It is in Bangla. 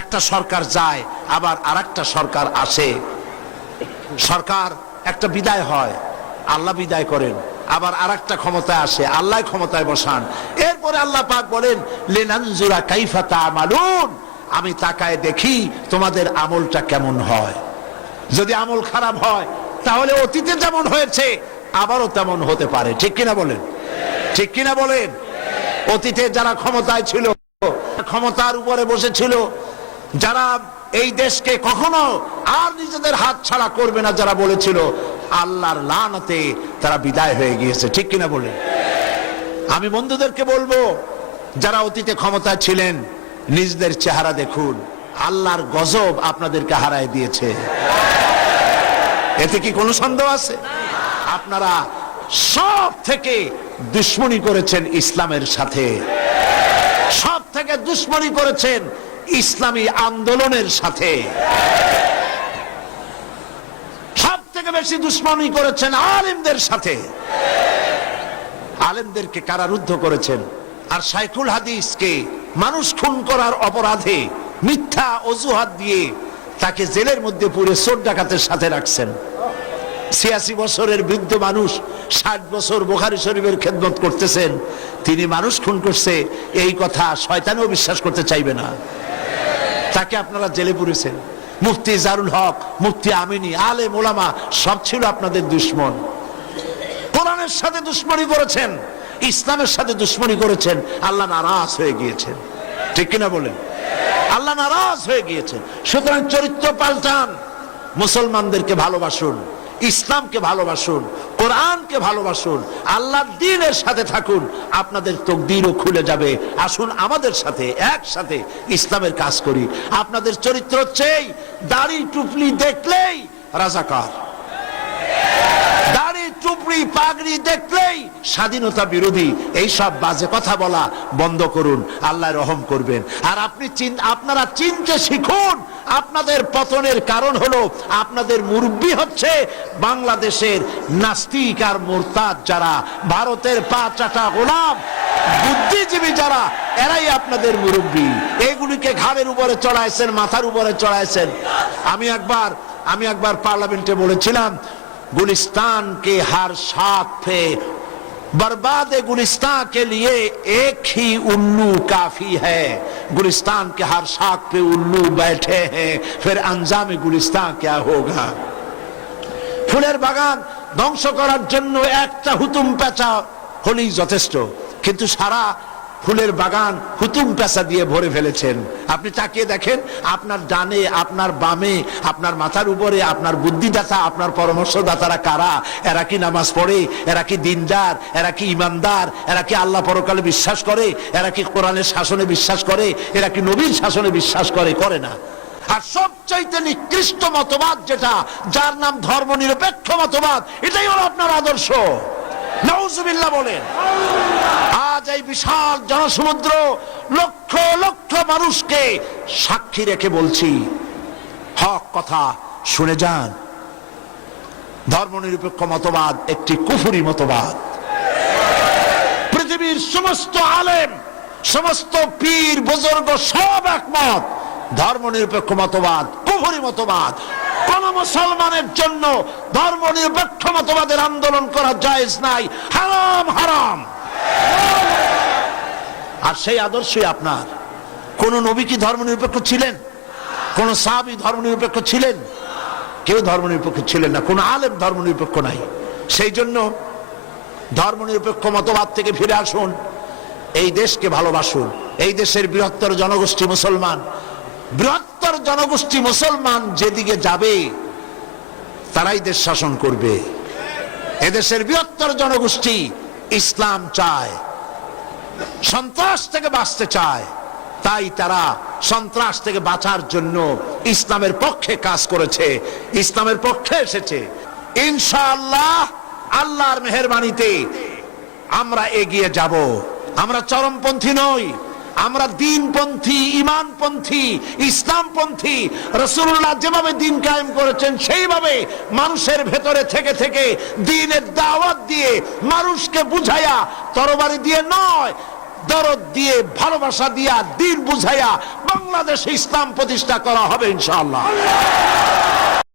একটা সরকার যায়, আবার আরেকটা সরকার আসে। সরকার একটা বিদায় হয়, আল্লাহ বিদায় করেন, আবার আরেকটা ক্ষমতায় আসে, আল্লাহ ক্ষমতায় বসান। এরপরে আল্লাহ পাক বলেন লিনানজুরা কাইফা তা'মালুন, আমি তাকায় দেখি তোমাদের আমলটা কেমন হয়। যদি আমল খারাপ হয় তাহলে অতীতে যেমন হয়েছে আবারও তেমন হতে পারে। ঠিক কিনা বলেন? ঠিক কিনা বলেন? অতীতে যারা ক্ষমতায় ছিল, ক্ষমতার উপরে বসেছিল, যারা এই দেশকে কখনো আর নিজেদের হাত ছাড়া করবে না যারা বলেছিল, আল্লাহর লানতে তারা বিদায় হয়ে গিয়েছে। ঠিক কিনা বলেন? আমি বন্ধুদেরকে বলবো, যারা অতীতে ক্ষমতায় ছিলেন নিজেদের চেহারা দেখুন, আল্লাহর গজব আপনাদেরকে হারায় দিয়েছে। এতে কি কোনো সন্দেহ আছে? আপনারা সব থেকে দুশ্মনী করেছেন ইসলামের সাথে, সব থেকে দুশ্মনী করেছেন ইসলামী আন্দোলনের সাথে, সব থেকে বেশি দুশ্মনী করেছেন আলেমদের সাথে। আলেমদেরকে কারারুদ্ধ করেছেন, আর শাইখুল হাদিসকে মানুষ খুন করার অপরাধে মিথ্যা অজুহাত দিয়ে তাকে জেলের মধ্যে পুরে চোর ডাকাতের সাথে রাখছেন। ৮৬ বছরের বৃদ্ধ মানুষ ৬০ বছর বুখারী শরীফের খেদমত করতেছেন, তিনি মানুষ খুন করছে এই কথা শয়তানও বিশ্বাস করতে চাইবে না। তাকে আপনারা জেলে পুরেছেন। মুফতি জারুল হক, মুফতি আমিনী, আলেম ওলামা সব ছিল আপনাদের দুশ্মন। কোরআনের সাথে দুশ্মনী করেছেন, ইসলামের সাথে দুশ্মনী করেছেন, আল্লাহ নারাজ হয়ে গিয়েছেন। ঠিক কিনা বলেন? আল্লাহ নারাজ হয়ে গিয়েছেন। সুতরাং চরিত্র পাল্টান, মুসলমানদেরকে ভালোবাসুন, ইসলামকে ভালোবাসুন, কোরআনকে ভালোবাসুন, আল্লাহর দ্বীনের সাথে থাকুন, আপনাদের তকদিরও খুলে যাবে। আসুন আমাদের সাথে একসাথে ইসলামের কাজ করি। আপনাদের চরিত্র হচ্ছে দাড়ি টুপলি দেখলেই রাজাকার, দাড়ি টুপলি পাগড়ি দেখলেই স্বাধীনতা বিরোধী, এই সব বাজে কথা বলা বন্ধ করুন, আল্লাহ রহম করবেন। আর আপনারা চিনতে শিখুন, আপনাদের পতনের কারণ হলো আপনাদের মুরব্বী হচ্ছে বাংলাদেশের নাস্তিক আর মুরতাদ যারা, ভারতের পা চাটা গোলাম বুদ্ধিজীবী যারা, এরাই আপনাদের মুরব্বী। এইগুলিকে ঘাড়ের উপরে চড়াইছেন, মাথার উপরে চড়াইছেন। আমি একবার পার্লামেন্টে বলেছিলাম, गुलिस्तान के हर शाख पे बर्बाद गुलिस्तान के लिए एक ही उल्लू काफी है। गुलिस्तान के हर शाख पे उल्लू बैठे हैं, फिर अंजाम गुलिस्तान क्या होगा। ফুলের বাগান ধ্বংস করার জন্য একটা হুতুম পেঁচা হলেই যথেষ্ট, কিন্তু সারা ফুলের বাগান হুতুম পেঁচা দিয়ে ভরে ফেলেছেন। আপনি তাকিয়ে দেখেন, আপনার ডানে, আপনার বামে, আপনার মাথার উপরে আপনার বুদ্ধিদাতা, আপনার পরামর্শদাতারা কারা? এরা কি নামাজ পড়ে? এরা কি দিনদার? এরা কি ইমানদার? এরা কি আল্লাহ পরকালে বিশ্বাস করে? এরা কি কোরআনের শাসনে বিশ্বাস করে? এরা কি নবীর শাসনে বিশ্বাস করে? করে না। আর সবচাইতে নিকৃষ্ট মতবাদ যেটা, যার নাম ধর্ম নিরপেক্ষ মতবাদ, এটাই হলো আপনার আদর্শ। নাউজুবিল্লাহ বলেন। আজ এই বিশাল জনসমুদ্র, লক্ষ লক্ষ মানুষকে সাক্ষী রেখে বলছি, হক কথা শুনে যান। ধর্মনিরপেক্ষ মতবাদ একটি কুফরি মতবাদ। পৃথিবীর সমস্ত আলেম, সমস্ত পীর বুজুর্গ সব একমত, ধর্মনিরপেক্ষ মতবাদ কুফরি মতবাদ। কোন মুসলমানের জন্য ধর্মনিরপেক্ষ মতবাদের আন্দোলন করা জায়েজ নাই, হারাম হারাম। আর সেই আদর্শই আপনার। কোন নবী কি ধর্মনিরপেক্ষ ছিলেন? কোন সাহাবী ধর্মনিরপেক্ষ ছিলেন? কেউ ধর্মনিরপেক্ষ ছিলেন না, কোন আলেম ধর্মনিরপেক্ষ নাই। সেই জন্য ধর্মনিরপেক্ষ মতবাদ থেকে ফিরে আসুন, এই দেশকে ভালোবাসুন। এই দেশের বৃহত্তর জনগোষ্ঠী মুসলমান, বৃহত্তর জনগোষ্ঠী মুসলমান যেদিকে যাবে তারাই দেশ শাসন করবে। এদেশের বৃহত্তর জনগোষ্ঠী ইসলাম চায়, সন্ত্রাস থেকে বাঁচতে চায়, তাই তারা সন্ত্রাস থেকে বাঁচার জন্য ইসলামের পক্ষে কাজ করেছে, ইসলামের পক্ষে এসেছে। ইনশাআল্লাহ আল্লাহর মেহেরবানিতে আমরা এগিয়ে যাব। আমরা চরমপন্থী নই, আমরা দ্বীনপন্থী, ঈমানপন্থী, ইসলামপন্থী। রাসূলুল্লাহ যেভাবে দ্বীন কায়েম করেছেন সেইভাবে মানুষের ভেতরে থেকে থেকে দ্বীনের দাওয়াত দিয়ে, মানুষকে বুঝাইয়া, তরবারি দিয়ে নয়, দরদ দিয়ে, ভালোবাসা দিয়া, দিন বুঝাইয়া বাংলাদেশে ইসলাম প্রতিষ্ঠা করা হবে ইনশাআল্লাহ।